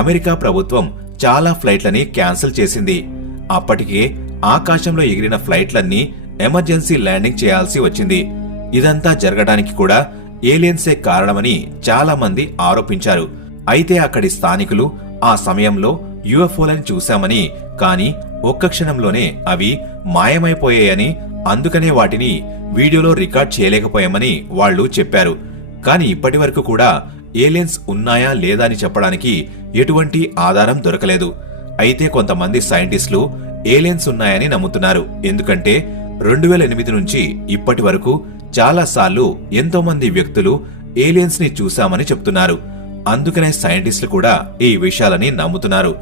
America ప్రభుత్వం చాలా ఫ్లైట్లని cancel చేసింది. అప్పటికే ఆకాశంలో ఎగిరిన ఫ్లైట్లన్నీ ఎమర్జెన్సీ ల్యాండింగ్ చేయాల్సి వచ్చింది. ఇదంతా జరగడానికి కూడా ఏలియన్సే కారణమని చాలా మంది ఆరోపించారు. అయితే అక్కడి స్థానికులు ఆ సమయంలో యుఎఫ్ఓలను చూశామని కానీ ఒక్క క్షణంలోనే అవి మాయమైపోయాయని అందుకనే వాటిని వీడియోలో రికార్డ్ చేయలేకపోయామని వాళ్ళు చెప్పారు. కానీ ఇప్పటి వరకు కూడా ఏలియన్స్ ఉన్నాయా లేదా అని చెప్పడానికి ఎటువంటి ఆధారం దొరకలేదు. అయితే కొంతమంది సైంటిస్టులు ఏలియన్స్ ఉన్నాయని నమ్ముతున్నారు. ఎందుకంటే రెండు వేల ఎనిమిది నుంచి ఇప్పటి వరకు చాలా సార్లు వ్యక్తులు ఏలియన్స్ని చూశామని చెప్తున్నారు. అందుకనే సైంటిస్టులు కూడా ఈ విషయాలని నమ్ముతున్నారు.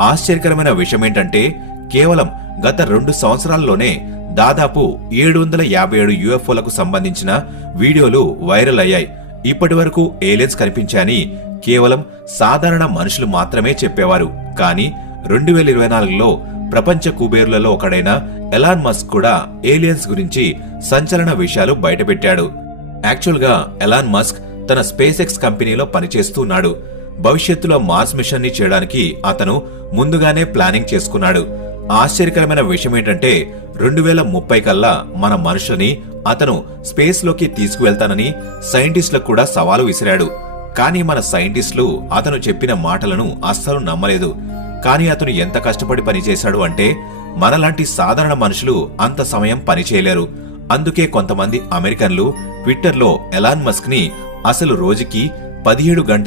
ఆశ్చర్యకరమైన విషయం ఏంటంటే కేవలం గత రెండు సంవత్సరాల్లోనే దాదాపు ఏడు వందల యాభై ఏడు యుఎఫ్ఓలకు సంబంధించిన వీడియోలు వైరల్ అయ్యాయి. ఇప్పటి వరకు ఏలియన్స్ కనిపించాయని కేవలం సాధారణ మనుషులు మాత్రమే చెప్పేవారు. కానీ రెండు వేల ఇరవై నాలుగులో ప్రపంచ కుబేరులలో ఒకడైన ఎలాన్ మస్క్ కూడా ఏలియన్స్ గురించి సంచలన విషయాలు బయటపెట్టాడు. యాక్చువల్గా ఎలాన్ మస్క్ తన స్పేస్ ఎక్స్ కంపెనీలో పనిచేస్తున్నాడు భవిష్యత్తులో మార్స్ మిషన్ని చేయడానికి అతను ముందుగానే ప్లానింగ్ చేసుకున్నాడు. ఆశ్చర్యకరమైన విషయం ఏంటంటే రెండు వేల ముప్పై కల్లా మన మనుషులని అతను స్పేస్లోకి తీసుకువెళ్తానని సైంటిస్టులకు కూడా సవాలు విసిరాడు. కానీ మన సైంటిస్టులు అతను చెప్పిన మాటలను అస్సలు నమ్మలేదు. కానీ అతను ఎంత కష్టపడి పనిచేశాడు అంటే మనలాంటి సాధారణ మనుషులు అంత సమయం పనిచేయలేరు. అందుకే కొంతమంది అమెరికన్లు ట్విట్టర్లో ఎలాన్ మస్క్ని అసలు రోజుకి పదిహేడు గంటల